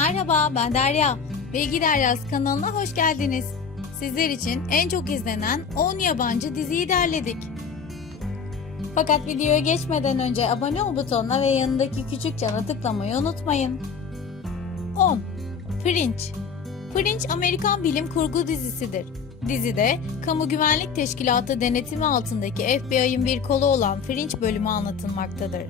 Merhaba ben Derya. Bilgi Deryası kanalına hoş geldiniz. Sizler için en çok izlenen 10 yabancı diziyi derledik. Fakat videoya geçmeden önce abone ol butonuna ve yanındaki küçük cana tıklamayı unutmayın. 10. Fringe Fringe Amerikan bilim kurgu dizisidir. Dizide kamu güvenlik teşkilatı denetimi altındaki FBI'ın bir kolu olan Fringe bölümü anlatılmaktadır.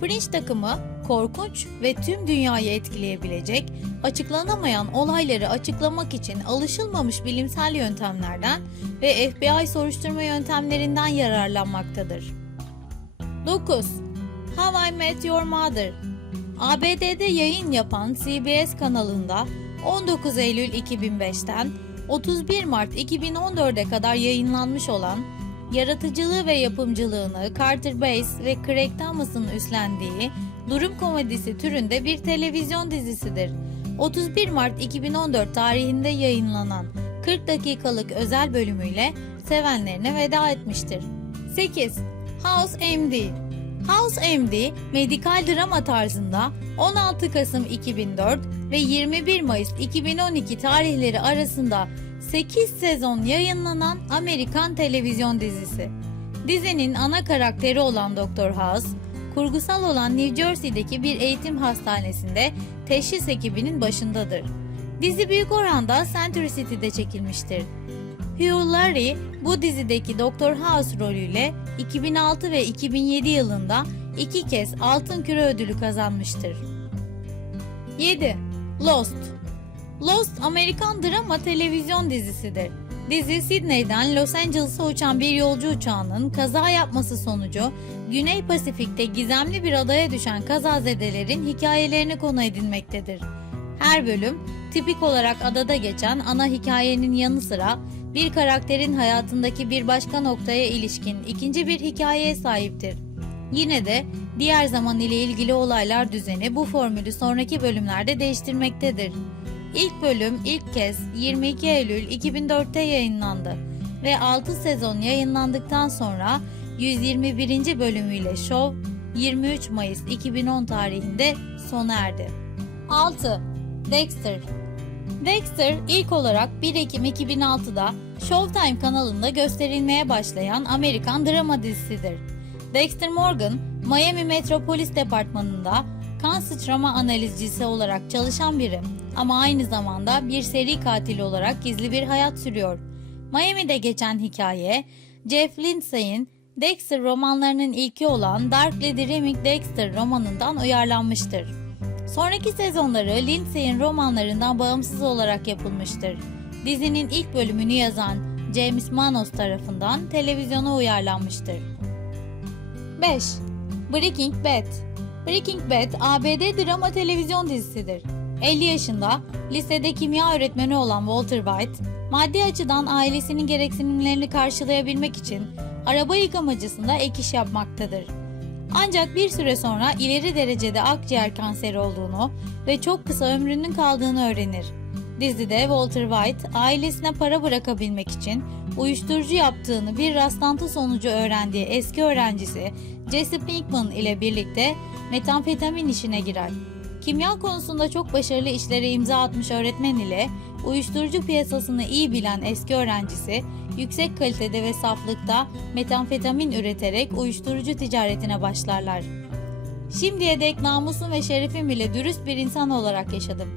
Fringe takımı korkunç ve tüm dünyayı etkileyebilecek, açıklanamayan olayları açıklamak için alışılmamış bilimsel yöntemlerden ve FBI soruşturma yöntemlerinden yararlanmaktadır. 9. How I Met Your Mother ABD'de yayın yapan CBS kanalında 19 Eylül 2005'ten 31 Mart 2014'e kadar yayınlanmış olan yaratıcılığı ve yapımcılığını Carter Bass ve Craig Thomas'ın üstlendiği durum komedisi türünde bir televizyon dizisidir. 31 Mart 2014 tarihinde yayınlanan 40 dakikalık özel bölümüyle sevenlerine veda etmiştir. 8. House MD House MD medikal drama tarzında 16 Kasım 2004 ve 21 Mayıs 2012 tarihleri arasında 8 sezon yayınlanan Amerikan televizyon dizisi. Dizinin ana karakteri olan Dr. House, kurgusal olan New Jersey'deki bir eğitim hastanesinde teşhis ekibinin başındadır. Dizi büyük oranda Century City'de çekilmiştir. Hugh Laurie bu dizideki Dr. House rolüyle 2006 ve 2007 yılında iki kez Altın Küre ödülü kazanmıştır. 7. Lost Lost Amerikan drama televizyon dizisidir. Dizi Sydney'den Los Angeles'a uçan bir yolcu uçağının kaza yapması sonucu Güney Pasifik'te gizemli bir adaya düşen kazazedelerin hikayelerini konu edinmektedir. Her bölüm tipik olarak adada geçen ana hikayenin yanı sıra bir karakterin hayatındaki bir başka noktaya ilişkin ikinci bir hikayeye sahiptir. Yine de diğer zaman ile ilgili olaylar düzeni bu formülü sonraki bölümlerde değiştirmektedir. İlk bölüm ilk kez 22 Eylül 2004'te yayınlandı ve 6 sezon yayınlandıktan sonra 121. bölümüyle Show 23 Mayıs 2010 tarihinde sona erdi. 6. Dexter Dexter ilk olarak 1 Ekim 2006'da Showtime kanalında gösterilmeye başlayan Amerikan drama dizisidir. Dexter Morgan, Miami Metropolis Departmanı'nda kan sıçrama analizcisi olarak çalışan biri ama aynı zamanda bir seri katil olarak gizli bir hayat sürüyor. Miami'de geçen hikaye, Jeff Lindsay'in Dexter romanlarının ilki olan Darkly Dreaming Dexter romanından uyarlanmıştır. Sonraki sezonları Lindsay'in romanlarından bağımsız olarak yapılmıştır. Dizinin ilk bölümünü yazan James Manos tarafından televizyona uyarlanmıştır. 5. Breaking Bad Breaking Bad, ABD drama televizyon dizisidir. 50 yaşında, lisede kimya öğretmeni olan Walter White, maddi açıdan ailesinin gereksinimlerini karşılayabilmek için araba yıkamacısında ek iş yapmaktadır. Ancak bir süre sonra ileri derecede akciğer kanseri olduğunu ve çok kısa ömrünün kaldığını öğrenir. Dizide Walter White ailesine para bırakabilmek için uyuşturucu yaptığını bir rastlantı sonucu öğrendiği eski öğrencisi Jesse Pinkman ile birlikte metamfetamin işine girer. Kimya konusunda çok başarılı işlere imza atmış öğretmen ile uyuşturucu piyasasını iyi bilen eski öğrencisi yüksek kalitede ve saflıkta metamfetamin üreterek uyuşturucu ticaretine başlarlar. Şimdiye dek namusum ve şerefim ile dürüst bir insan olarak yaşadım.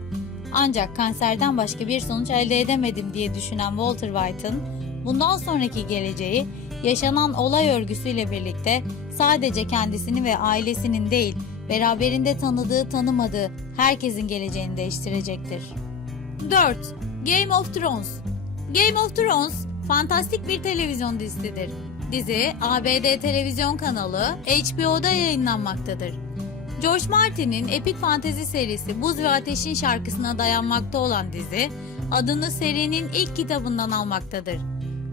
Ancak kanserden başka bir sonuç elde edemedim diye düşünen Walter White'ın bundan sonraki geleceği yaşanan olay örgüsüyle birlikte sadece kendisini ve ailesinin değil, beraberinde tanıdığı tanımadığı herkesin geleceğini değiştirecektir. 4. Game of Thrones Game of Thrones fantastik bir televizyon dizisidir. Dizi ABD televizyon kanalı HBO'da yayınlanmaktadır. George Martin'in epik fantezi serisi Buz ve Ateş'in şarkısına dayanmakta olan dizi, adını serinin ilk kitabından almaktadır.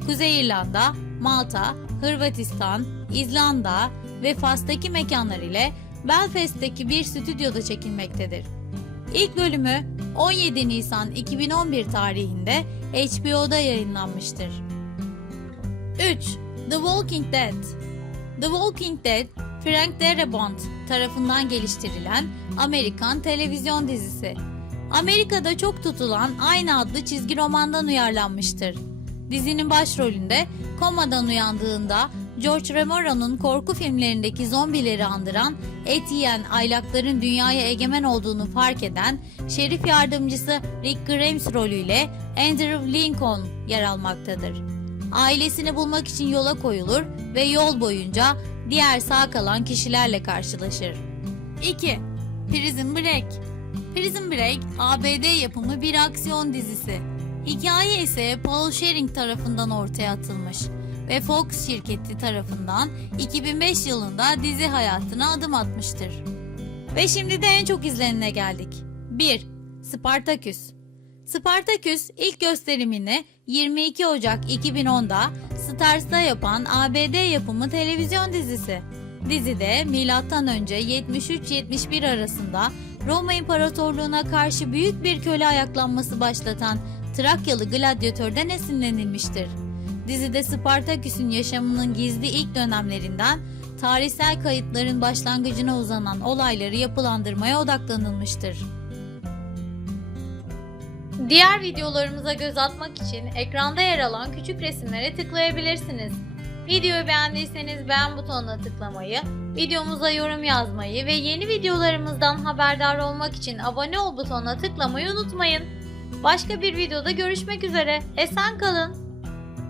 Kuzey İrlanda, Malta, Hırvatistan, İzlanda ve Fas'taki mekanlar ile Belfast'teki bir stüdyoda çekilmektedir. İlk bölümü 17 Nisan 2011 tarihinde HBO'da yayınlanmıştır. 3. The Walking Dead The Walking Dead, Frank Darabont tarafından geliştirilen Amerikan televizyon dizisi. Amerika'da çok tutulan aynı adlı çizgi romandan uyarlanmıştır. Dizinin başrolünde komadan uyandığında George Romero'nun korku filmlerindeki zombileri andıran et yiyen aylakların dünyaya egemen olduğunu fark eden şerif yardımcısı Rick Grimes rolüyle Andrew Lincoln yer almaktadır. Ailesini bulmak için yola koyulur ve yol boyunca diğer sağ kalan kişilerle karşılaşır. 2. Prison Break Prison Break, ABD yapımı bir aksiyon dizisi. Hikaye ise Paul Schering tarafından ortaya atılmış ve Fox şirketi tarafından 2005 yılında dizi hayatına adım atmıştır. Ve şimdi de en çok izlenene geldik. 1. Spartaküs Spartaküs ilk gösterimini 22 Ocak 2010'da Stars'ta yapan ABD yapımı televizyon dizisi. Dizide M.Ö. 73-71 arasında Roma İmparatorluğu'na karşı büyük bir köle ayaklanması başlatan Trakyalı gladyatörden esinlenilmiştir. Dizide Spartaküs'ün yaşamının gizli ilk dönemlerinden tarihsel kayıtların başlangıcına uzanan olayları yapılandırmaya odaklanılmıştır. Diğer videolarımıza göz atmak için ekranda yer alan küçük resimlere tıklayabilirsiniz. Videoyu beğendiyseniz beğen butonuna tıklamayı, videomuza yorum yazmayı ve yeni videolarımızdan haberdar olmak için abone ol butonuna tıklamayı unutmayın. Başka bir videoda görüşmek üzere. Esen kalın.